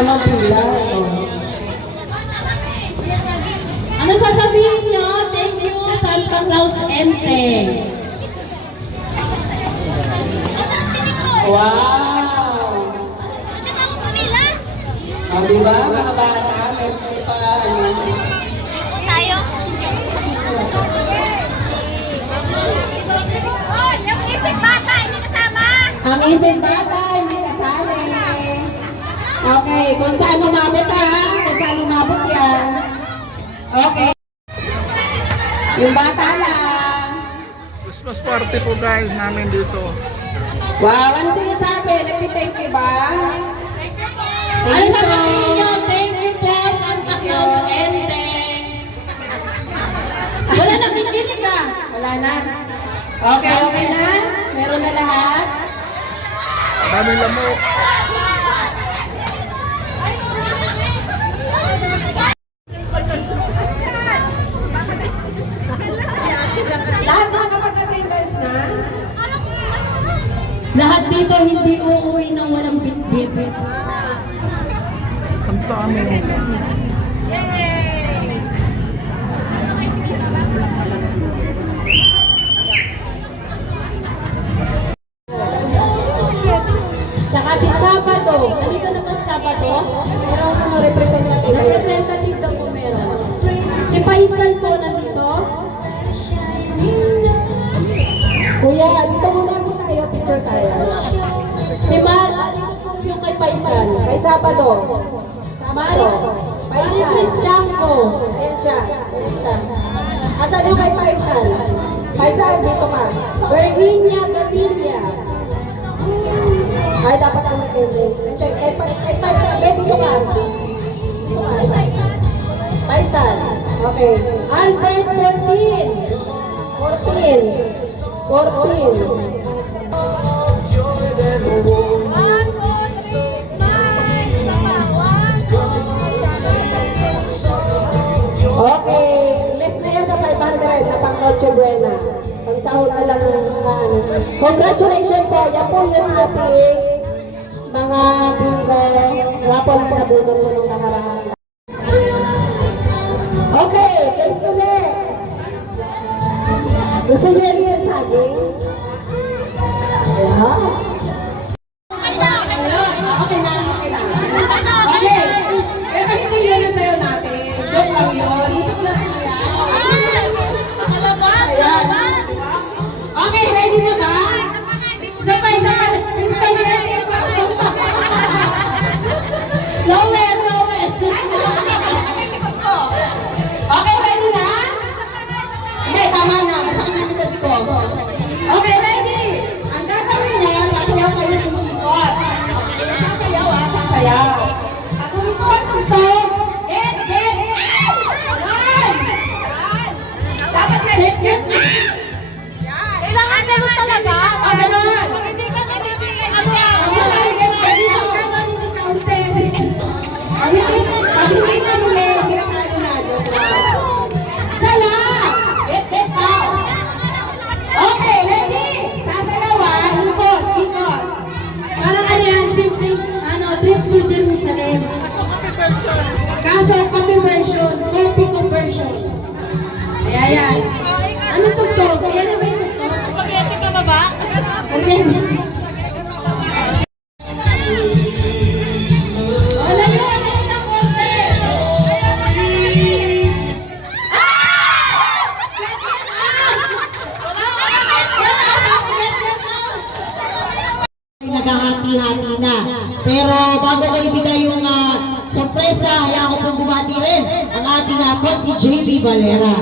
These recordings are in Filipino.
naman pila. Ano sasabihin nyo? Thank you, Santa Claus Enteng. Wow! O, diba, mga bata? May pa, ano? Tayo. Yung isip bata, hindi kasama. Ang isip bata, hindi kasali. Okay, kung saan lumabot ha? Kung saan lumabot yan. Okay. Yung bata lang. Christmas party po guys namin dito. Wow, ano sinasabi? Nagtithank you ba? Ano sasabihin nyo? Thank you po, Santa Claus Enteng. Wala nakikinig ah. Wala na. Okay, okay na? Meron na lahat? Daming lamok. Lahat nakapag-attendance na? Lahat dito hindi uuwi ng walang bit-bit. Ang dami. Tsaka si Sabado. Nandito naman si Sabado. Meron mga representative. Representative daw po meron. Si Paisan po nandito. Kuya, dito muna po tayo. Picture tayo. Si Mar, dito po yung kay Paisan. Kay Sabado. Mari, Paisan. Chanko. Ayan siya. Ayan siya. Asan yung kay Paisan? Paisan, dito ka. Virginia Gaviria. Ay, dapat ang mag-ending. Paisan, dito ka. Paisan. Okay. Albert 14. 14. Okay, less na yan sa 500 na pang Noche Buena. Pagsahod na lang ng mga ano. Congratulations po, yan po yung ating mga bingo. Wala po lang nabunod mo nung nakaraan. Okay, kay Sule. Gusto niyo yung saging? Ayan. Okay na, okay na. Okay, pero hindi yun na sayo natin. Joke lang yun. Isip lang siya. Ayan. Okay, ready na ba? Sabay. Lower. Okay, ready na? Hindi, tama na. Masakit na likod ko. Okay, ready? Ang gagawin niya, sasayaw kayo tumikot. Sasayaw. Ang tumikot ito, get. Yan! Dapat na get. Kailangan na rin talaga. Ganun. Hindi ka pinipigil Ang mga get, hindi ka kaunti. Ang hindi ka muli, sinasalo na. Sala! Get out! Okay, ready? Sasayawan, ikot. Parang ano yan, simple, trip to Jerusalem. Kaso, copy version, copy conversion. Ayan. Ano tugtog? Ayan na ba yung tugtog? Spaghetti ka ba ba? Okay. Wala yun, ayun na konti. Naghahati-hati na. Pero bago ko ibigay yung sorpresa, hayaan ko pong bumati rin ang ating coach si JB Valera.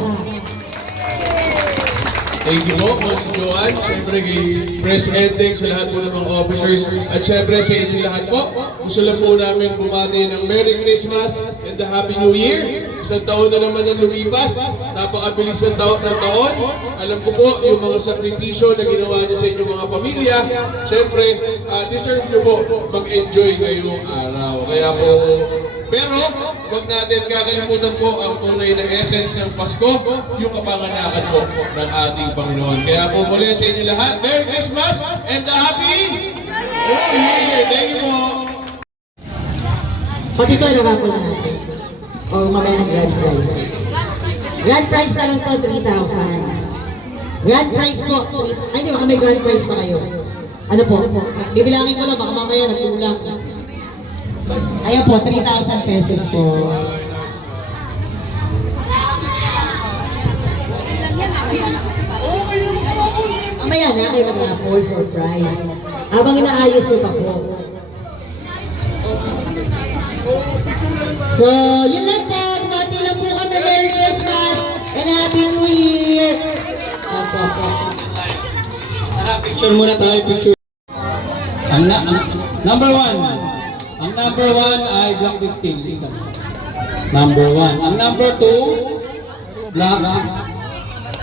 Thank you po, Coach Joan. Siyempre, Press Enteng sa lahat po ng mga officers. At siyempre, sa inyo lahat po, gusto lang po namin bumati ng Merry Christmas and the Happy New Year. Isang taon na naman ang lumipas. Napakabilis ng taon. Alam ko po, yung mga sakripisyo na ginawa niyo sa inyong mga pamilya, siyempre, deserve niyo po mag-enjoy ngayong araw. Kaya po, pero, huwag natin kakalimutan po ang tunay na essence ng Pasko, yung kapanganakan po ng ating Panginoon. Kaya po muli sa inyo lahat, Merry Christmas and a Happy New Year! Thank you po! Pati ito, narapol na natin. O mamaya ng grand prize. Grand prize na lang to, 3,000. Grand prize po, ay di, baka may grand prize pa kayo. Ano po? Bibilangin ko lang, baka mamaya nagkulang. Ayan po, 3,000 pesos po. Mamaya na kayo mag-raffle, surprise. Habang inaayos nyo pa po. So, yun lang po. Bumati lang po kami. Merry Christmas and Happy New Year. Picture muna tayo, picture. Number one. Ang number one ay Block 15. Lista. Number one. Ang number two, Block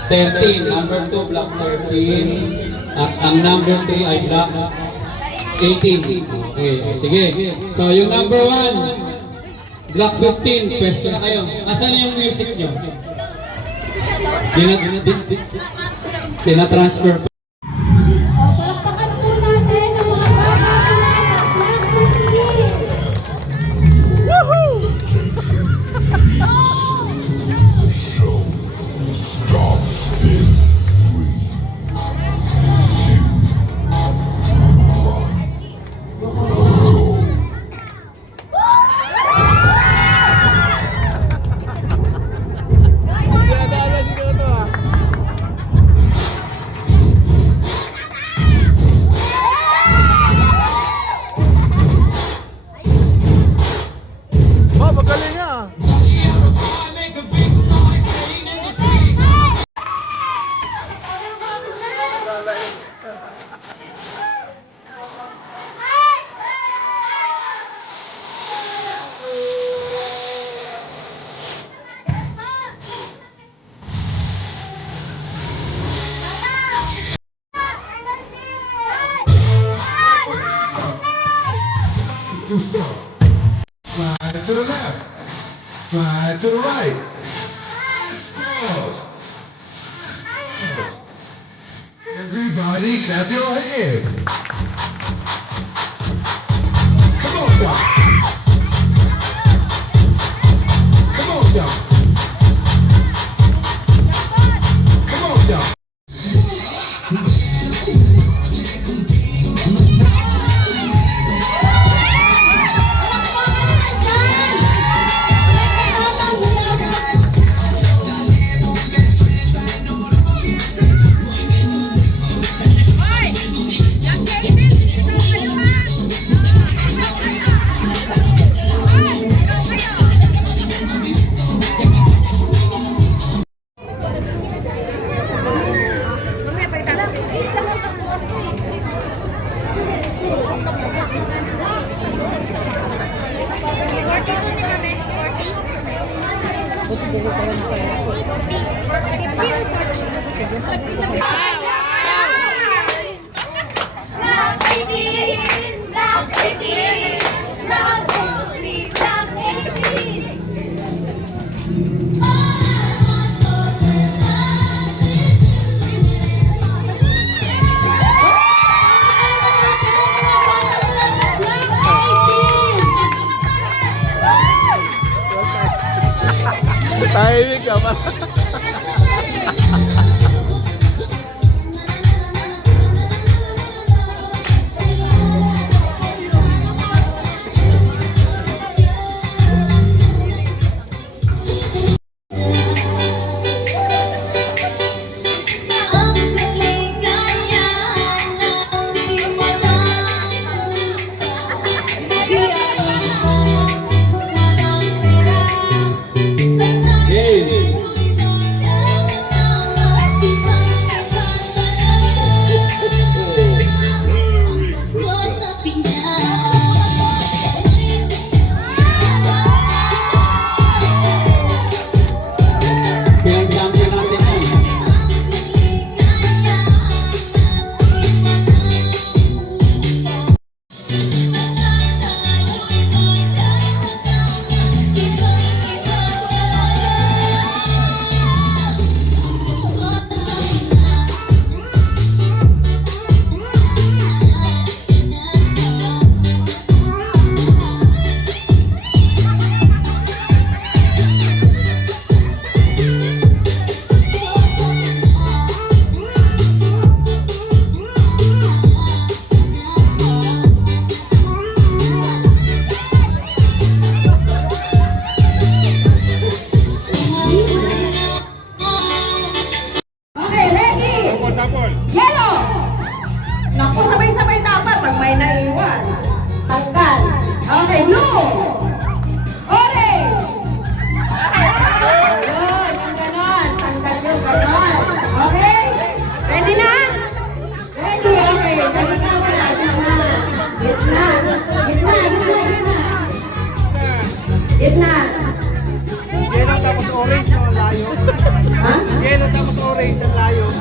13. Number 2, Block 13. At ang number 3 ay Block 18. Okay, sige. So, yung number 1, Block 15, pwesto na kayo. Asan yung music nyo? Tina-transfer po. Palakpakan po natin ang mga bata sa Black 15. Oh, magaling ah. Slide to the left. Slide to the right. Scores. Scores. Everybody clap your hands. Come on, y'all. Come on, y'all. Come on, y'all. Tahimik ka pa. Pinag-champion natin yan.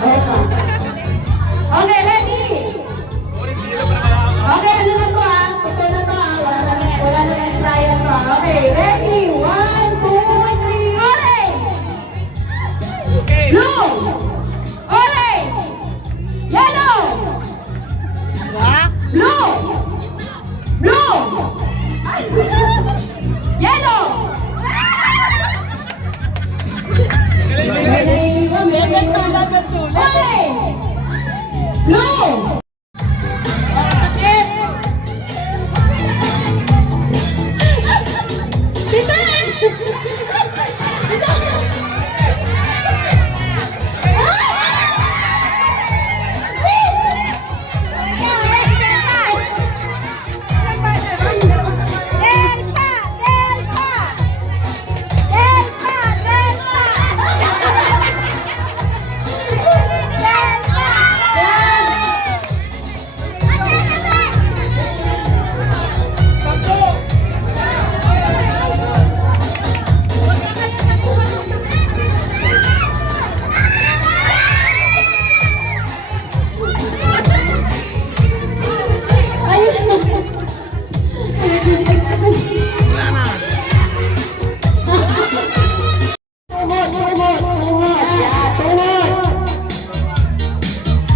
Okay, ready? Okay, ano na to ah? Ito na to ah. Wala na trial to. Okay, ready? 1, 2, 3, blue! Orange! Yellow! Blue! Blue! Yellow! Orange! Blue!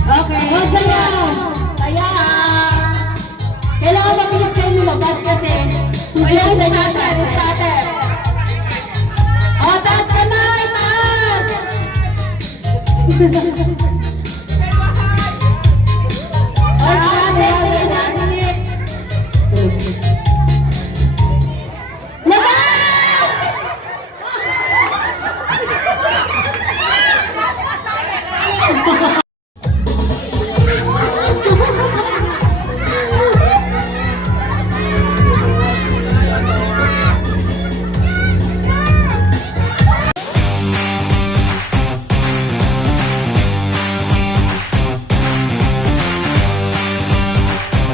Okay. Kaya, kailangan mabilis kayo lumabas kasi susunod na natin. Starter. O, taas kamay, taas! O, sabi, labas!